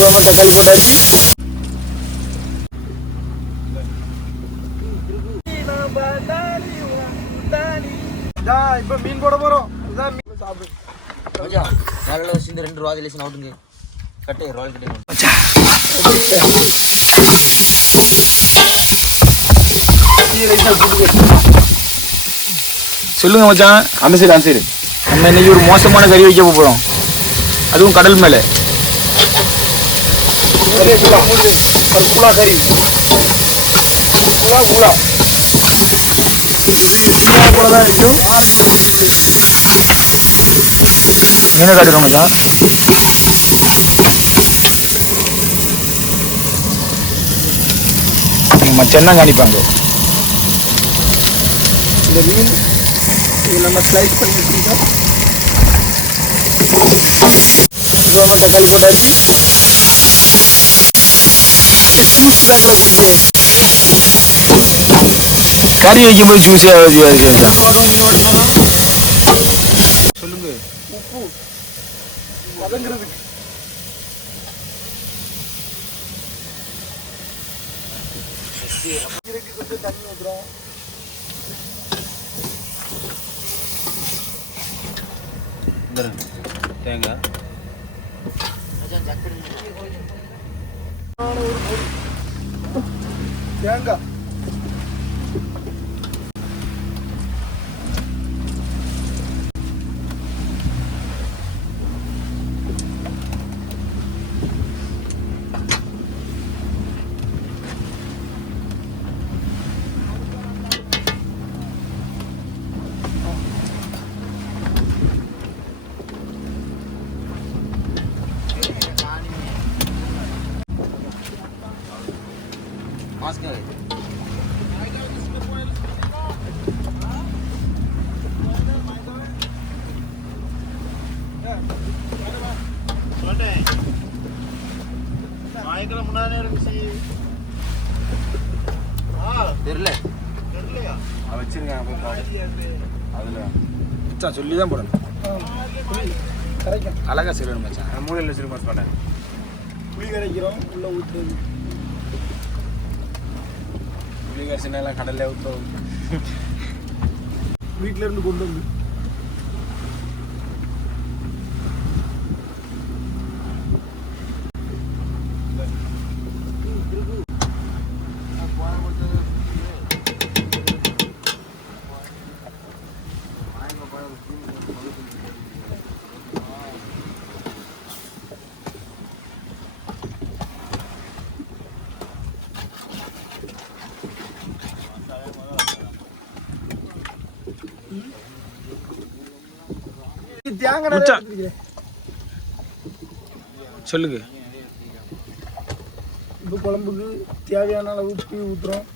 தக்காளி போட்டாச்சு இதா, இப்ப மீன் போட போறோம். சாப்பிடு வச்சு ரெண்டு ரூபா அதில் அவுட்டுங்க. கட்டு ரோல் கட்டு. சொல்லுங்க மச்சான். அந்த சைடு அந்த சைடு நம்ம இன்னைக்கு ஒரு மோசமான கறி வைக்க போகிறோம் அதுவும் கடல் மேலே. புலா கறி புலா புலா புலா தான் இருக்கும் மீனை காட்டுறோம் மச்சான் மச்சான் தான் காணிப்பாங்க இந்த மீன் இது நம்ம ஸ்லைஸ் பண்ணி வச்சுருக்கோம் இப்போ நம்ம தக்காளி போட்டாச்சு ஜூஸ் பேக்கில் கொடுக்குறோம் கறி வைக்கும் போது ஜூஸியாக இருக்கு மச்சான் சொல்லுங்க உப்பு வதங்குறதுக்கு கீரைக்கு கொஞ்சம் தண்ணி ஊற்றுறோம் தேங்காய் 한가 தெரியல. வச்சிருக்கேன் அதில். மச்சான் சொல்லி தான் போடணும். கரைக்கும் அழகா சொல்லணும் மச்சான். மூலையில் வச்சிருக்கோம் சொன்னேன் புளி கரைக்கிறோம் உள்ள ஊற்றுறது புளி எல்லாம் கடல்ல ஊற்றுவோம் வீட்டில இருந்து கொண்டு வந்து. சொல்லுங்க. இப்போ குழம்புக்கு தேவையான அளவு புளி ஊற்றுறோம்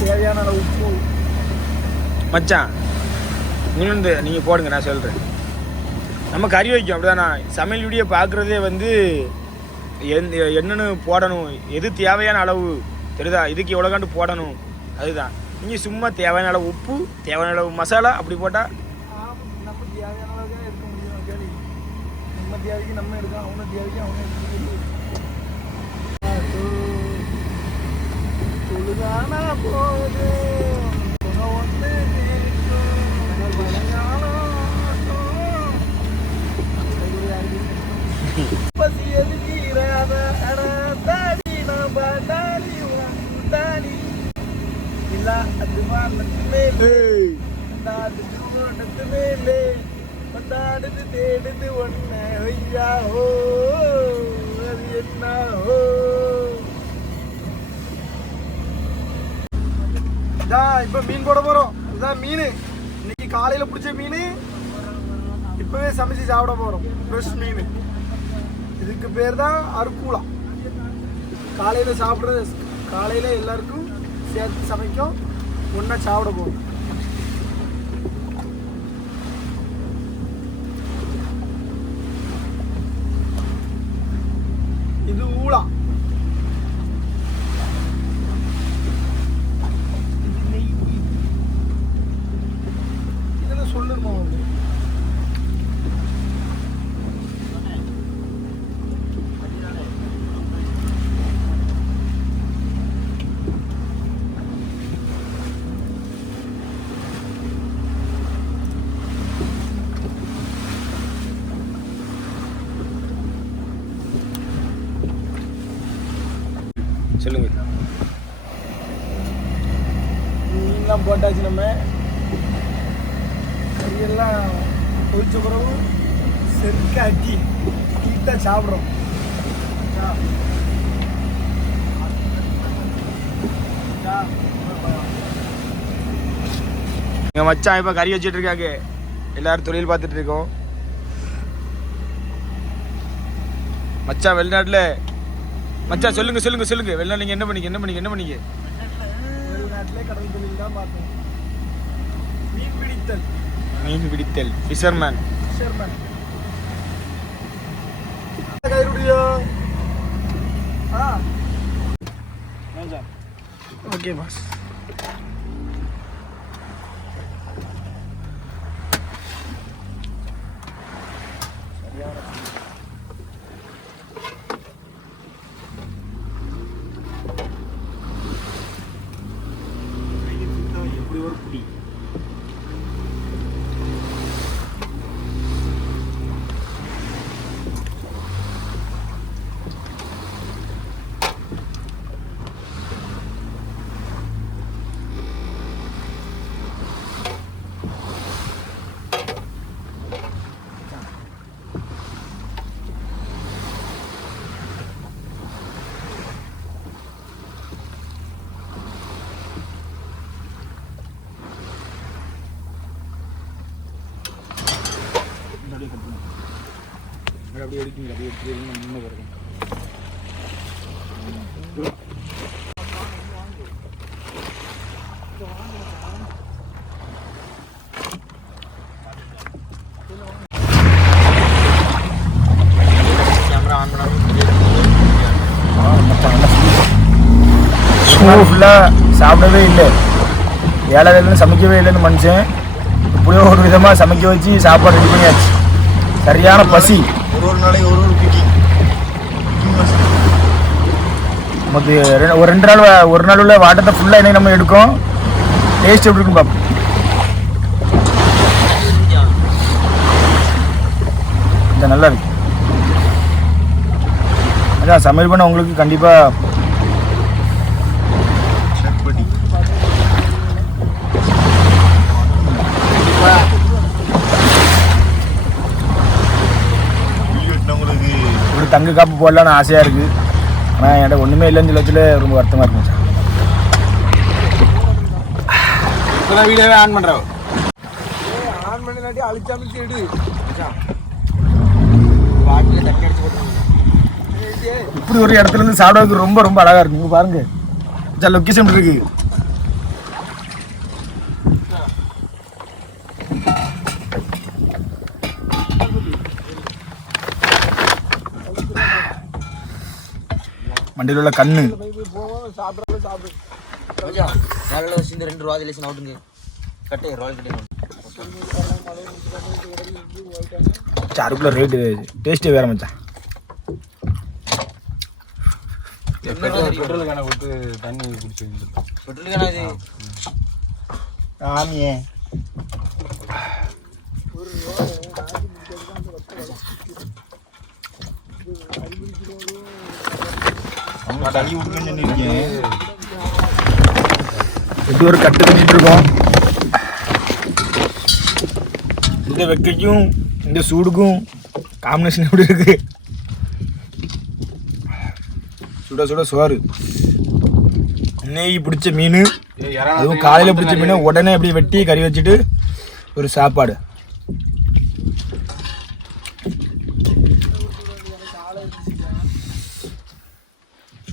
தேவையான அளவு உப்பு மச்சான் நீங்கள் நீங்கள் போடுங்க நான் சொல்கிறேன் நம்ம கறி வைக்கும் அப்படிதானா? சமையல் வீடியோ பார்க்குறதே வந்து எந் என்னென்னு போடணும். எது தேவையான அளவு? தெரியுதா? இதுக்கு எவ்வளோ கண்டு போடணும்? அதுதான். நீங்கள் சும்மா தேவையான அளவு உப்பு தேவையான அளவு மசாலா அப்படி போட்டால் நம்ம தேவையான அளவுக்கு எடுக்க முடியும் நம்ம தேவைக்கு நம்ம எடுக்கலாம் அவனை தேவைக்கு அவன எதுக்கிறாத அட தாடி நான் பாட்டாளி தாடி இல்ல அது வானத்து மேலே. கொண்டாடுது தோட்டத்து மேலே. கொண்டாடுது தேடுது ஒன்ன ஐயா ஹோ அது என்ன ஹோ இப்ப மீன் போட போறோம். இதுதான் மீன். இன்னைக்கு காலையில பிடிச்ச மீன் இப்பவே சமைச்சு சாப்பிட போறோம். ஃப்ரெஷ் மீன். இதுக்கு பேர் தான் அருக்கூலா காலையில் சாப்பிட்றது காலையில் எல்லாருக்கும் சேர்த்து சமைக்கும் ஒன்றா சாப்பிட போகும். சொல்லுங்க. மீன்லாம் போட்டாச்சு நம்ம. கறியெல்லாம் பொரிச்ச பிறகு செருக்க அட்டி கீட்டா சாப்பிட்றோம். எங்கள் மச்சான் இப்போ கறி வச்சுட்டு இருக்காங்க. எல்லாரும் தொழில் பார்த்துட்டு இருக்கோம். மச்சான் வெளிநாட்டில் மச்சான் சொல்லுங்க சொல்லுங்க சொல்லுங்க. வெளிநாடு நீங்கள் என்ன பண்ணீங்க என்ன பண்ணீங்க என்ன பண்ணீங்க வெளிநாட்டிலே கடல் தொழில் தான் பார்த்தோம் மீன் பிடித்தல். மீன் பிடித்தல். ஃபிஷர்மேன் ஷெர்மன் கைருடியோ ஆ. ஓகே பாஸ் எப்படி அப்படியே எடுக்கீங்க அப்படியே எடுத்து முன்னே வரணும் ஃபுல்லாக சாப்பிடவே இல்லை ஏழை ஏழரைலேருந்து சமைக்கவே இல்லைன்னு மனுஷன் இப்படியோ ஒரு விதமாக சமைக்க வச்சு சாப்பாடு ரெடி பண்ணியாச்சு சரியான பசி ஒரு ஒரு நாளைக்கு ஒரு ஒரு குக்கிங் நமக்கு ஒரு ரெண்டு நாள் ஒரு நாள் உள்ள வாட்டத்தை ஃபுல்லாக என்ன நம்ம எடுக்கும் டேஸ்ட் எப்படி இருக்குன்னு பார்ப்போம் இந்த நல்லா இருக்கு. அதான் சமையல் பண்ண உங்களுக்கு கண்டிப்பாக சட்படி உங்களுக்கு தங்க காப்பு போடலான்னு ஆசையாக இருக்குது ஆனால் என்கிட்ட ஒன்றுமே இல்லைன்னு சொல்லத்தில் ரொம்ப வருத்தமாக இருக்குங்க சார் வீடியோவே ஆன் பண்ணுறோம் ஆன் இப்படி ஒரு இடத்துல இருந்து சாப்பிடறதுக்கு ரொம்ப ரொம்ப அழகாக இருக்கு. இங்க பாருங்க. லொக்கேஷன் எப்படி மண்டியில் வண்டியில் உள்ள கண்ணு. போவோம் ரெண்டு ரூபா ரிலேஷன் அவுட்டுங்க கட்டு ரோல் கட்டு சாருக்குள்ள ரேட்டு டேஸ்ட்டே வேற மச்சான். பெட்ரோல் கேனை விட்டு தண்ணி குடிச்சு பெட்ரோல் தானே இது ஆமியே. எப்படி ஒரு கட்டு கட்டிட்டு இருக்கோம்? இந்த வெக்கைக்கும் இந்த சூடுக்கும் காம்பினேஷன் எப்படி இருக்கு? சுட சுட சோறு. நெய் பிடிச்ச மீன் அதுவும் காலையில் பிடிச்ச மீன் உடனே அப்படியே வெட்டி கறி வச்சுட்டு ஒரு சாப்பாடு.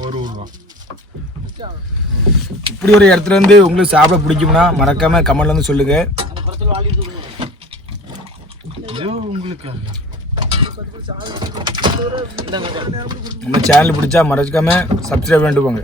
சோறு விடுவான் இப்படி ஒரு இடத்துல இருந்து உங்களுக்கு சாப்பிட பிடிக்கும்னா மறக்காம கமெண்ட்ல வந்து சொல்லுங்க. நம்ம சேனல் பிடிச்சா மறக்காம சப்ஸ்கிரைப் பண்ணிட்டு போங்க.